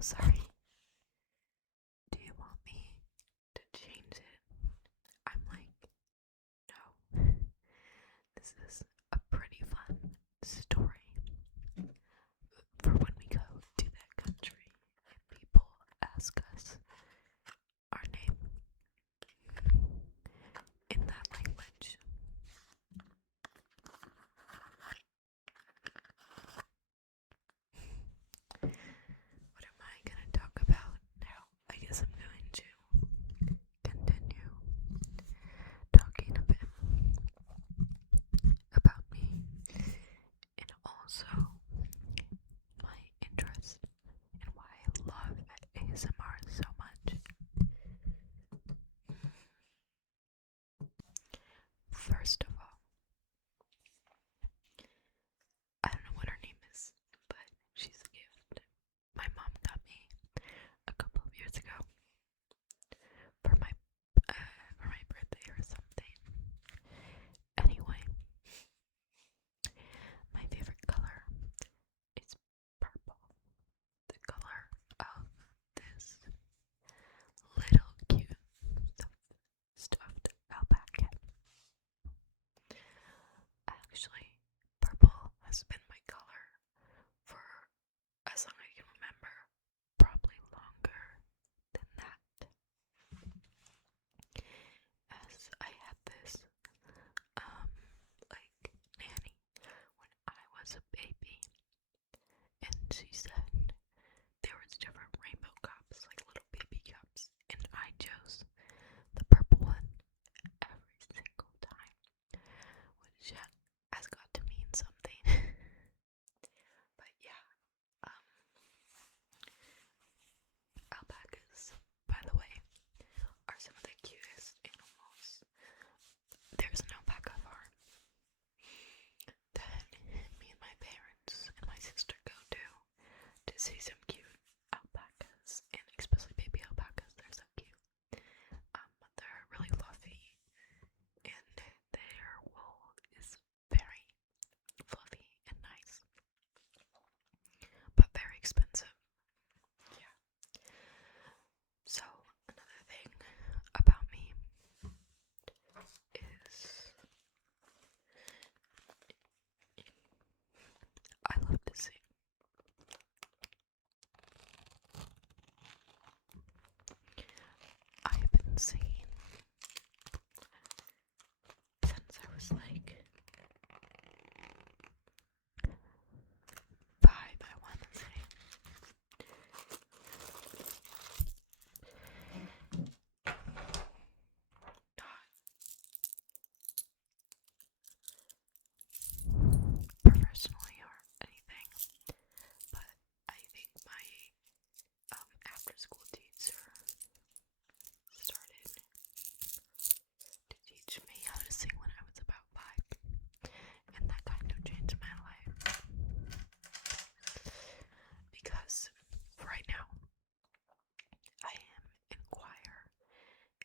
sorry. Do you want me to change it? I'm like, no. This is a pretty fun story for when we go to that country and people ask us our name in that language. What am I gonna talk about now? I guess I'm going to continue talking a bit about me and also my interest and why I love ASMR so much. First of all, I don't know what her name is, but she's a gift my mom got me a couple of years ago for my birthday or something. Anyway, my favorite color is purple. The color of this little cute stuffed alpaca. Actually, purple has been my color for as long as I can remember, probably longer than that. As I had this like nanny when I was a baby, and she said there was different rainbow cups, like little baby cups, and I chose the purple one every single time, which has got to mean something. But yeah, alpacas, by the way, are some of the cutest animals. There's an alpaca farm that me and my parents and my sister go to see some cute alpacas, and especially baby alpacas. They're so cute. They're really fluffy, and their wool is very fluffy and nice, but very expensive. Yeah. So another thing about me is I love to sing. I've been singing since I was like 5, I want to say. Not professionally or anything, but I think my after school teacher started to teach me how to sing when I was about 5, and that kind of changed my life. Because right now I am in choir,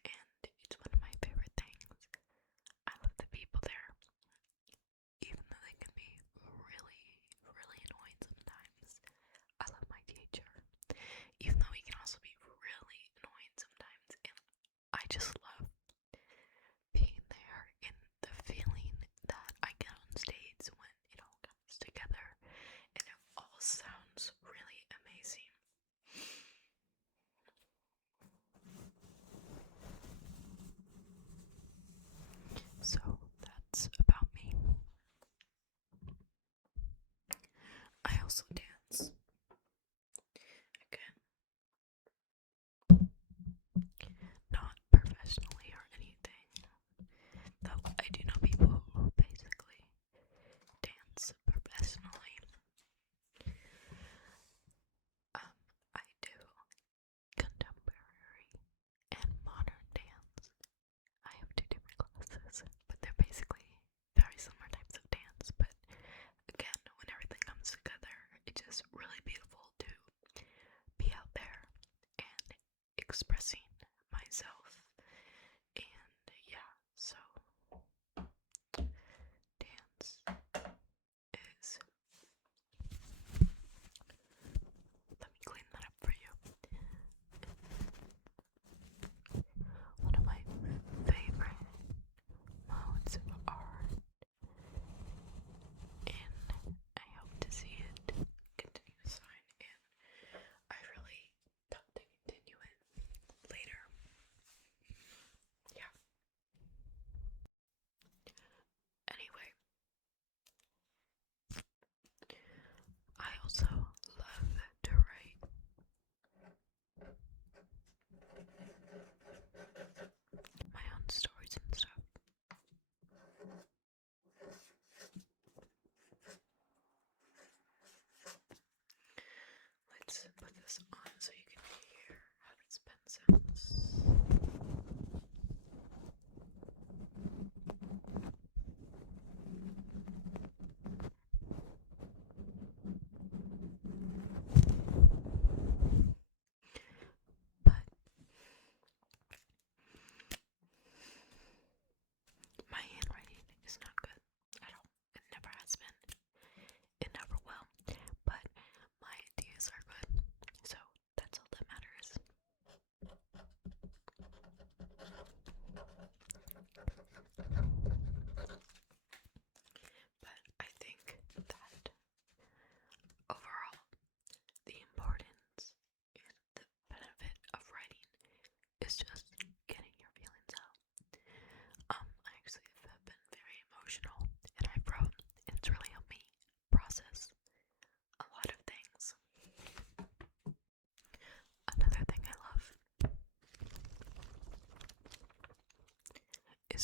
and it's one of my favorite things. I love the people there, even though they can be really, really annoying sometimes. I love my teacher, even though he can also be really annoying sometimes, and I just love being there and the feeling that I get on stage when it all comes together and it all sounds really amazing. So that's about me. I also dance. Again, not professionally or anything, though I do know people who basically dance professionally. I do contemporary and modern dance. I have 2 different classes, but they're basically very similar types of dance. But again, when everything comes together, it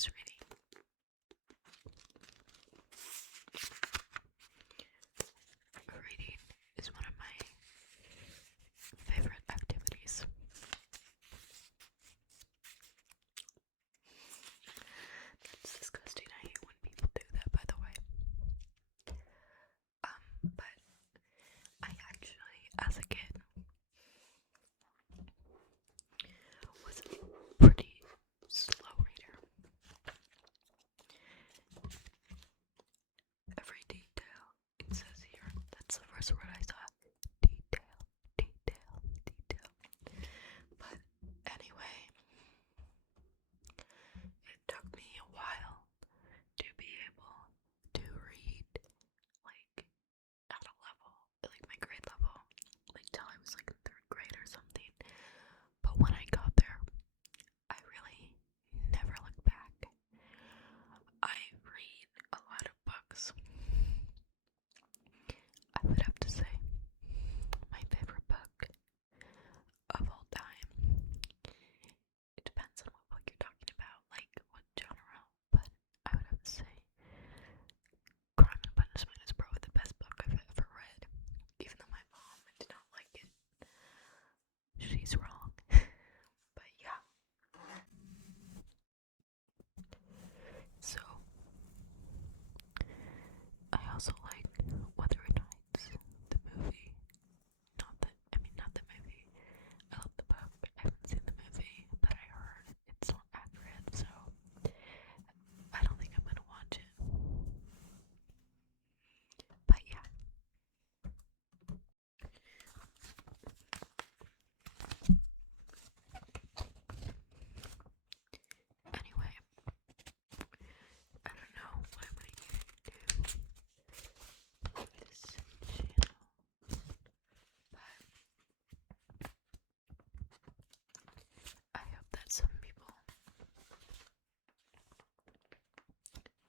is reading. Reading is one of my favorite activities. That's disgusting. I hate when people do that, by the way. But I actually, as a kid, was a pretty slow reader. Every detail, it says here, that's the first word I saw. Detail, detail, detail. But anyway, it took me a while to be able to read, like, at a level, like my grade level, like till I was like in 3rd grade or something. But when I got there, I really never looked back. I read a lot of books. I would have to say my favorite book of all time. It depends on what book you're talking about, like what genre, but I would have to say Crime and Punishment is probably the best book I've ever read, even though my mom did not like it. She's wrong. But yeah. So, I also like Wuthering Heights, the movie. Not the movie. I love the book. I haven't seen the movie, but I heard it's not accurate, so I don't think I'm gonna watch it. But yeah. Anyway, I don't know what I'm gonna do with this channel, but I hope that some people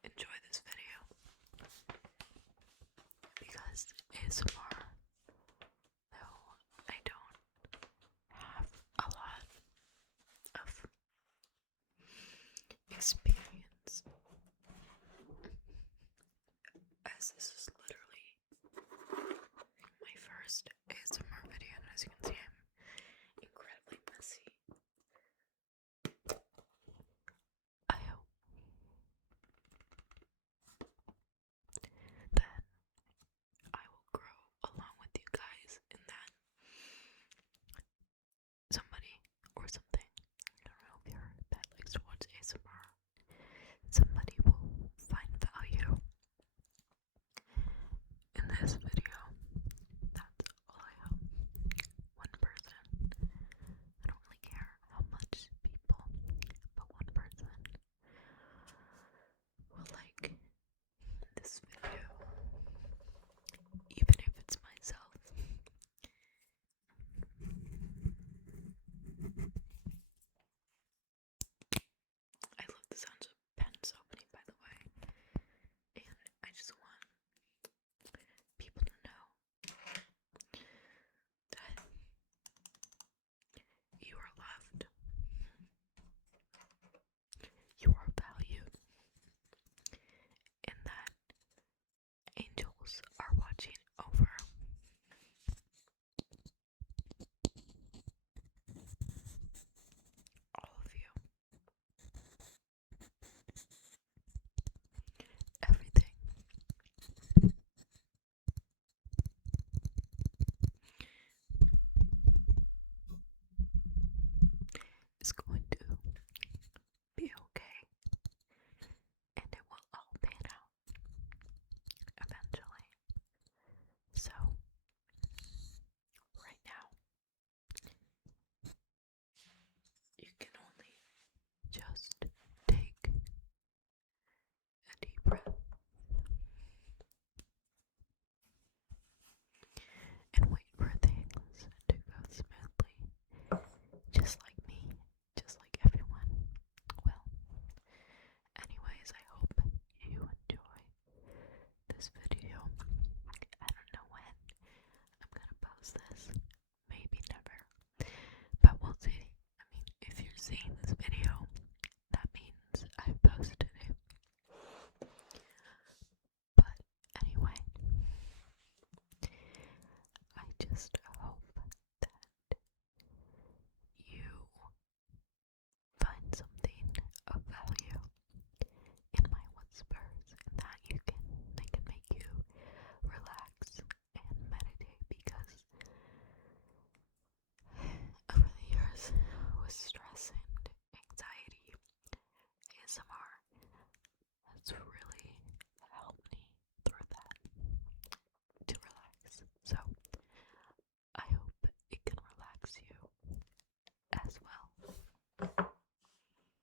enjoy this video, because ASMR, though I don't have a lot of experience, as this is literally my first ASMR video, and as you can see, I'm incredibly messy. I hope that I will grow a really